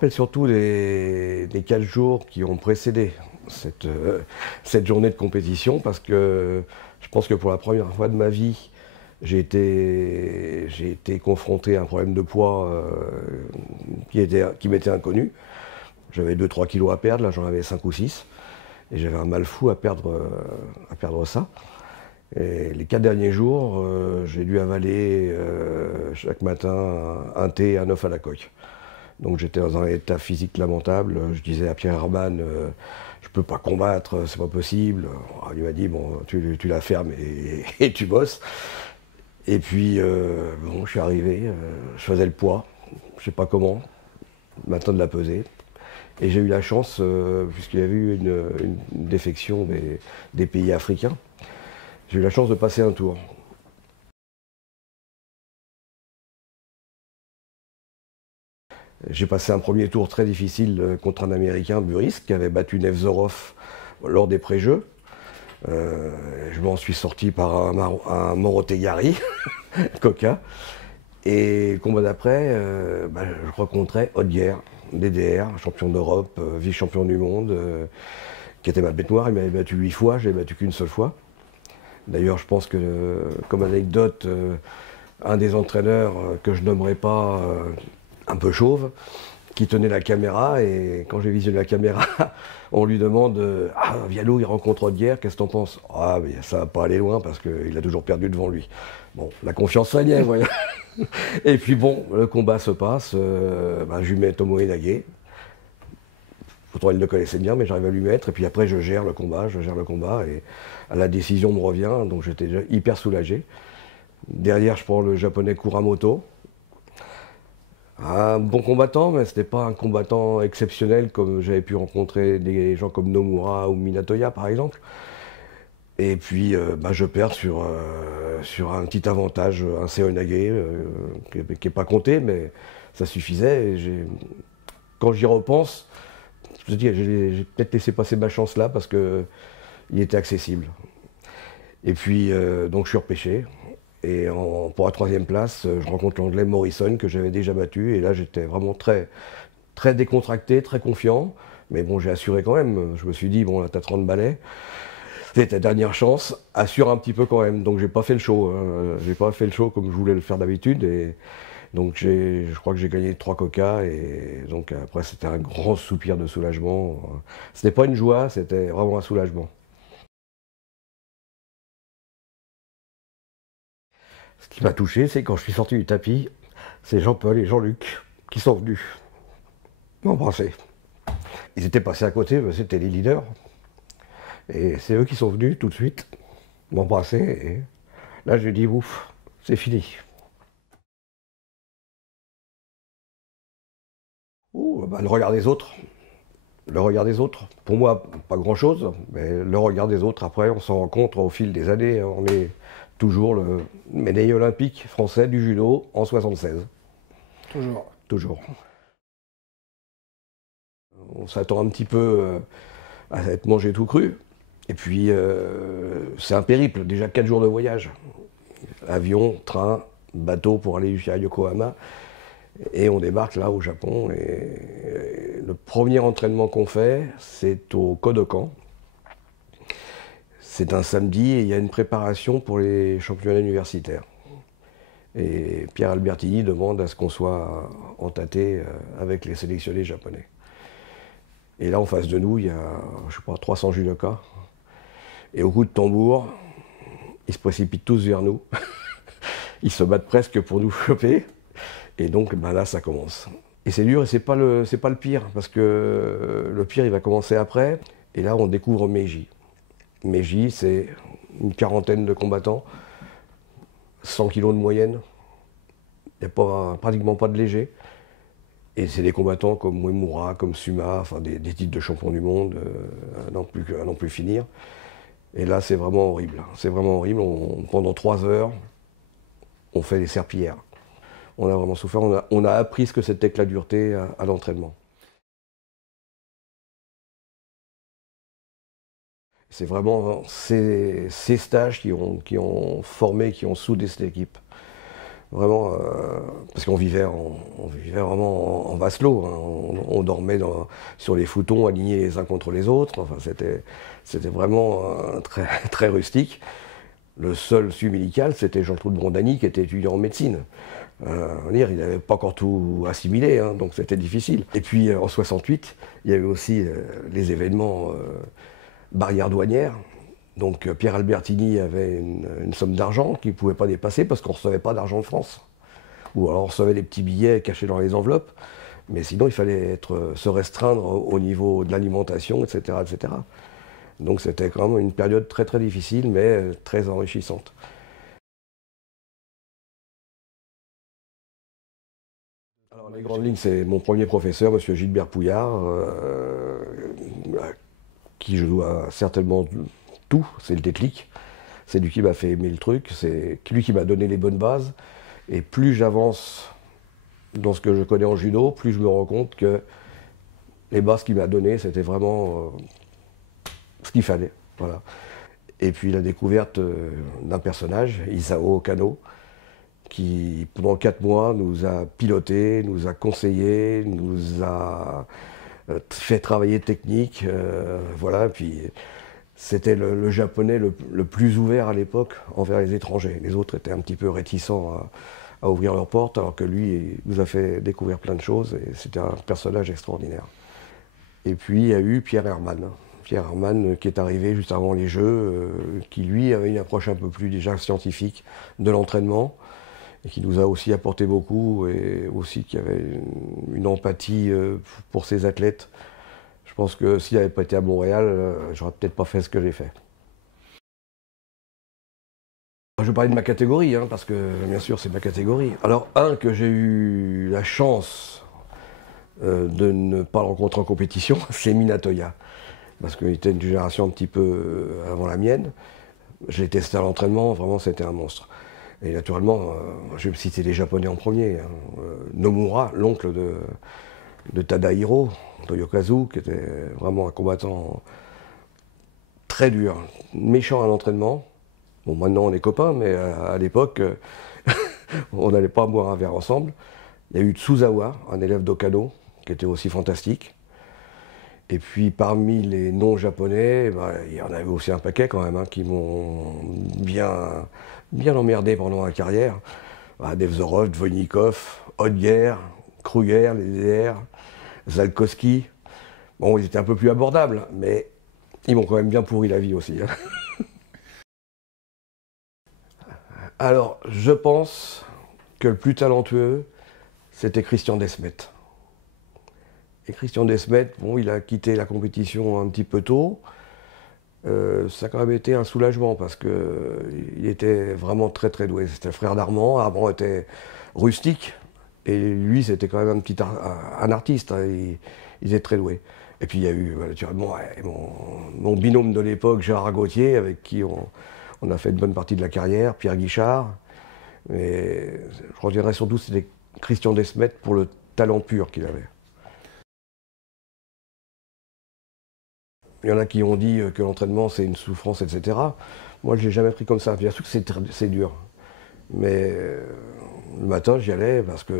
rappelle surtout les 4 jours qui ont précédé cette journée de compétition parce que je pense que pour la première fois de ma vie, j'ai été confronté à un problème de poids qui m'était inconnu. J'avais 2-3 kilos à perdre, là j'en avais 5 ou 6. Et j'avais un mal fou à perdre ça. Et les 4 derniers jours, j'ai dû avaler chaque matin un thé et un œuf à la coque. Donc j'étais dans un état physique lamentable. Je disais à Pierre Herman, je peux pas combattre, c'est pas possible. Alors, il m'a dit, bon, tu la fermes et tu bosses. Et puis, bon, je suis arrivé, je faisais le poids, je sais pas comment, le matin de la pesée. Et j'ai eu la chance, puisqu'il y avait eu une défection des pays africains, j'ai eu la chance de passer un tour. J'ai passé un premier tour très difficile contre un Américain, Buris, qui avait battu Nevzorov lors des pré-jeux. Je m'en suis sorti par un Morotegari, Coca. Et le combat d'après, je rencontrais Odguer, DDR, champion d'Europe, vice-champion du monde, qui était ma bête noire. Il m'avait battu 8 fois, je l'ai battu qu'une seule fois. D'ailleurs, je pense que, comme anecdote, un des entraîneurs que je nommerai pas, un peu chauve, qui tenait la caméra, et quand j'ai visionné la caméra, on lui demande ah, Viallo, il rencontre Odguer, qu'est-ce que t'en penses? Ah, mais ça va pas aller loin parce qu'il a toujours perdu devant lui. Bon, la confiance régnait, voilà. Et puis bon, le combat se passe, je lui mets Tomoe Nage. Pourtant, il le connaissait bien, mais j'arrive à lui mettre, et puis après, je gère le combat, et la décision me revient, donc j'étais déjà hyper soulagé. Derrière, je prends le japonais Kuramoto. Un bon combattant, mais c'était pas un combattant exceptionnel comme j'avais pu rencontrer des gens comme Nomura ou Minatoya par exemple. Et puis je perds sur un petit avantage, un Seoinage qui n'est pas compté, mais ça suffisait. Quand j'y repense, je me dis j'ai peut-être laissé passer ma chance là parce qu'il était accessible. Et puis donc je suis repêché. Et pour la 3e place, je rencontre l'anglais Morrison que j'avais déjà battu. Et là, j'étais vraiment très, très décontracté, très confiant. Mais bon, j'ai assuré quand même. Je me suis dit, bon, là, t'as 30 balais. C'est ta dernière chance. Assure un petit peu quand même. Donc, j'ai pas fait le show. Hein. J'ai pas fait le show comme je voulais le faire d'habitude. Et donc, je crois que j'ai gagné 3 coca. Et donc, après, c'était un grand soupir de soulagement. C'était pas une joie, c'était vraiment un soulagement. Ce qui m'a touché, c'est quand je suis sorti du tapis, c'est Jean-Paul et Jean-Luc qui sont venus m'embrasser. Ils étaient passés à côté, mais c'était les leaders. Et c'est eux qui sont venus tout de suite m'embrasser. Et là, j'ai dit, ouf, c'est fini. Ouh, le regard des autres. Le regard des autres. Pour moi, pas grand-chose, mais le regard des autres, après, on s'en rend compte au fil des années. On est toujours le médaillé olympique français du judo en 76. Toujours. Toujours. On s'attend un petit peu à être mangé tout cru. Et puis, c'est un périple, déjà 4 jours de voyage. Avion, train, bateau pour aller jusqu'à Yokohama. Et on débarque là au Japon. Et le premier entraînement qu'on fait, c'est au Kodokan. C'est un samedi et il y a une préparation pour les championnats universitaires. Et Pierre Albertini demande à ce qu'on soit entâté avec les sélectionnés japonais. Et là, en face de nous, il y a, je sais pas, 300 judokas. Et au coup de tambour, ils se précipitent tous vers nous. Ils se battent presque pour nous choper. Et donc, là, ça commence. Et c'est dur et c'est pas le pire, parce que le pire, il va commencer après. Et là, on découvre Meiji. Meiji, c'est une quarantaine de combattants, 100 kilos de moyenne. Il n'y a pratiquement pas de léger. Et c'est des combattants comme Uemura, comme Suma, enfin des titres de champion du monde, à n'en plus finir. Et là, c'est vraiment horrible. C'est vraiment horrible. Pendant 3 heures, on fait des serpillères. On a vraiment souffert. On a appris ce que c'était que la dureté à l'entraînement. C'est vraiment ces stages qui ont formé, qui ont soudé cette équipe. Vraiment, parce qu'on vivait, on vivait vraiment en vase clos, hein. On dormait sur les foutons alignés les uns contre les autres. Enfin, c'était vraiment très, très rustique. Le seul submédical, c'était Jean-Claude Brondani, qui était étudiant en médecine. Il n'avait pas encore tout assimilé, hein, donc c'était difficile. Et puis en 68, il y avait aussi les événements barrières douanières. Donc Pierre Albertini avait une somme d'argent qu'il ne pouvait pas dépasser parce qu'on ne recevait pas d'argent de France. Ou alors on recevait des petits billets cachés dans les enveloppes, mais sinon il fallait se restreindre au niveau de l'alimentation, etc., etc. Donc c'était quand même une période très très difficile, mais très enrichissante. Alors les grandes lignes, c'est mon premier professeur, monsieur Gilbert Pouillard, à qui je dois certainement tout, c'est le déclic. C'est lui qui m'a fait aimer le truc, c'est lui qui m'a donné les bonnes bases. Et plus j'avance dans ce que je connais en judo, plus je me rends compte que les bases qu'il m'a données, c'était vraiment ce qu'il fallait. Voilà. Et puis la découverte d'un personnage, Isao Kano, qui pendant 4 mois nous a piloté, nous a conseillé, nous a fait travailler technique. Voilà. Puis c'était le japonais le plus ouvert à l'époque envers les étrangers. Les autres étaient un petit peu réticents à ouvrir leurs portes, alors que lui, il nous a fait découvrir plein de choses, et c'était un personnage extraordinaire. Et puis il y a eu Pierre Hermann. Pierre Hermann qui est arrivé juste avant les Jeux, qui lui avait une approche un peu plus déjà scientifique de l'entraînement, et qui nous a aussi apporté beaucoup, et aussi qui avait une empathie pour ses athlètes. Je pense que s'il n'avait pas été à Montréal, j'aurais peut-être pas fait ce que j'ai fait. Je vais parler de ma catégorie, hein, parce que bien sûr c'est ma catégorie. Alors que j'ai eu la chance de ne pas le rencontrer en compétition, c'est Minatoya. Parce qu'il était une génération un petit peu avant la mienne. Je l'ai testé à l'entraînement, vraiment c'était un monstre. Et naturellement, je vais me citer les Japonais en premier, hein. Nomura, l'oncle de Tadahiro, Toyokazu, qui était vraiment un combattant très dur, méchant à l'entraînement. Bon, maintenant on est copains, mais à l'époque, on n'allait pas boire un verre ensemble. Il y a eu Tsuzawa, un élève d'Okano, qui était aussi fantastique. Et puis parmi les non-japonais, bah, il y en avait aussi un paquet quand même, hein, qui m'ont bien emmerdé pendant ma carrière. Bah, Nevzorov, Dvoinikov, Hodger, Kruger, les DDR, Zalkowski. Bon, ils étaient un peu plus abordables, mais ils m'ont quand même bien pourri la vie aussi, hein. Alors, je pense que le plus talentueux, c'était Christian Desmet. Et Christian Desmet, bon, il a quitté la compétition un petit peu tôt. Ça a quand même été un soulagement parce qu'il était vraiment très très doué. C'était le frère d'Armand. Armand était rustique et lui, c'était quand même un artiste, hein. Il était très doué. Et puis il y a eu naturellement mon binôme de l'époque, Gérard Gauthier, avec qui on a fait une bonne partie de la carrière, Pierre Guichard. Mais je reviendrai surtout, c'était Christian Desmet pour le talent pur qu'il avait. Il y en a qui ont dit que l'entraînement c'est une souffrance, etc. Moi je ne l'ai jamais pris comme ça. Bien sûr que c'est dur. Mais le matin j'y allais parce que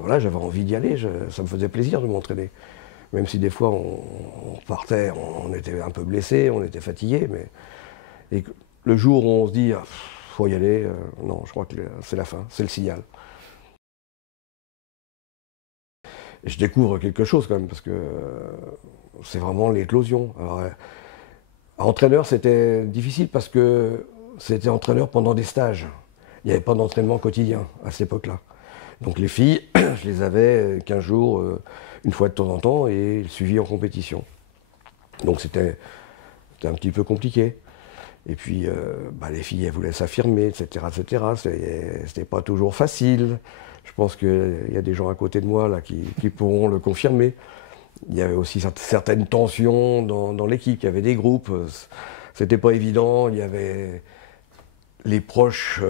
voilà, j'avais envie d'y aller, ça me faisait plaisir de m'entraîner. Même si des fois on partait, on était un peu blessé, on était fatigué, mais et le jour où on se dit faut y aller, non, je crois que c'est la fin, c'est le signal. Et je découvre quelque chose quand même, parce que c'est vraiment l'éclosion. Alors, entraîneur, c'était difficile parce que c'était entraîneur pendant des stages. Il n'y avait pas d'entraînement quotidien à cette époque-là. Donc les filles, je les avais 15 jours, une fois de temps en temps, et suivies en compétition. Donc c'était un petit peu compliqué. Et puis les filles, elles voulaient s'affirmer, etc., etc. C'était pas toujours facile. Je pense qu'il y a des gens à côté de moi là, qui pourront le confirmer. Il y avait aussi certaines tensions dans l'équipe, il y avait des groupes, c'était pas évident, il y avait les proches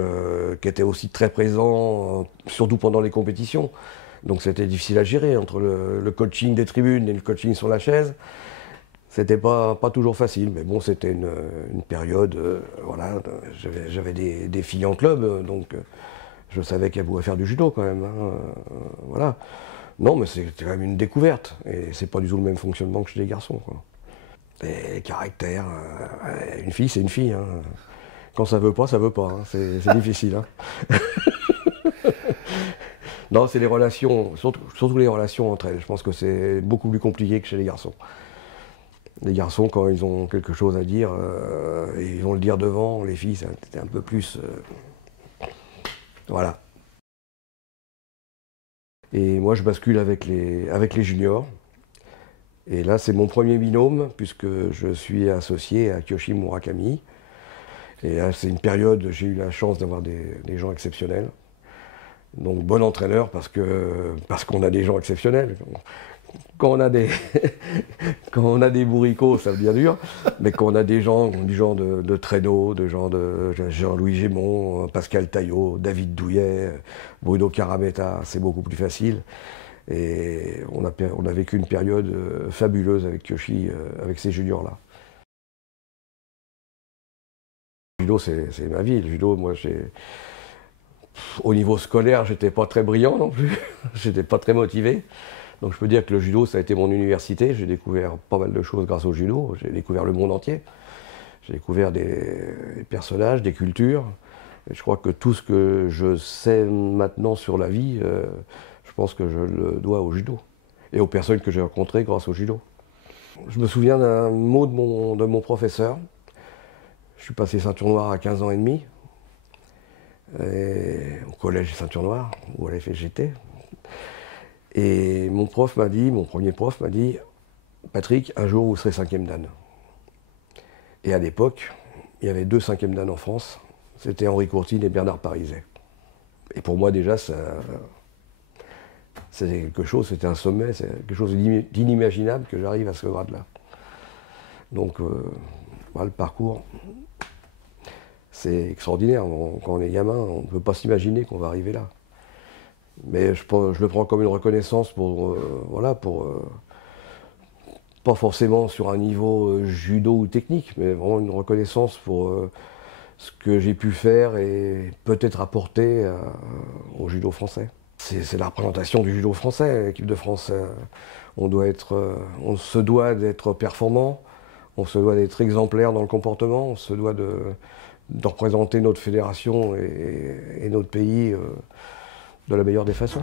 qui étaient aussi très présents, surtout pendant les compétitions. Donc c'était difficile à gérer entre le coaching des tribunes et le coaching sur la chaise. C'était pas toujours facile, mais bon, c'était une période, voilà, j'avais des filles en club, donc Je savais qu'elle pouvait faire du judo quand même, hein, voilà. Non, mais c'était quand même une découverte, et c'est pas du tout le même fonctionnement que chez les garçons, quoi. Et caractère, une fille c'est une fille, hein. Quand ça veut pas, hein. C'est difficile, hein. Non, c'est les relations, surtout les relations entre elles. Je pense que c'est beaucoup plus compliqué que chez les garçons. Les garçons, quand ils ont quelque chose à dire, ils vont le dire devant. Les filles, c'est un peu plus... voilà. Et moi, je bascule avec les juniors. Et là, c'est mon premier binôme, puisque je suis associé à Kyoshi Murakami. Et là, c'est une période, j'ai eu la chance d'avoir des gens exceptionnels. Donc, bon entraîneur, parce qu'on a des gens exceptionnels. Quand on a des bourricots, ça devient dur, mais quand on a des gens du genre de Traîneau, de genre de Jean-Louis Gémon, Pascal Taillot, David Douillet, Bruno Carametta, c'est beaucoup plus facile. Et on a vécu une période fabuleuse avec Kyoshi, avec ces juniors-là. Le judo, c'est ma vie. Le judo, moi, au niveau scolaire, j'étais pas très brillant non plus, j'étais pas très motivé. Donc je peux dire que le judo, ça a été mon université. J'ai découvert pas mal de choses grâce au judo. J'ai découvert le monde entier. J'ai découvert des personnages, des cultures. Et je crois que tout ce que je sais maintenant sur la vie, je pense que je le dois au judo. Et aux personnes que j'ai rencontrées grâce au judo. Je me souviens d'un mot de mon professeur. Je suis passé ceinture noire à 15 ans et demi. Au collège ceinture noire, où à la FGT. Et mon premier prof m'a dit, Patrick, un jour vous serez 5e dan. Et à l'époque, il y avait 2 5e dan en France, c'était Henri Courtine et Bernard Pariset. Et pour moi déjà, c'était quelque chose, c'était un sommet, c'est quelque chose d'inimaginable que j'arrive à ce grade-là. Donc voilà, le parcours, c'est extraordinaire. Quand on est gamin, on ne peut pas s'imaginer qu'on va arriver là. Mais je le prends comme une reconnaissance pas forcément sur un niveau judo ou technique, mais vraiment une reconnaissance pour ce que j'ai pu faire et peut-être apporter au judo français. C'est la représentation du judo français, l'équipe de France. On se doit d'être performant, on se doit d'être exemplaire dans le comportement, on se doit de représenter notre fédération et notre pays de la meilleure des façons.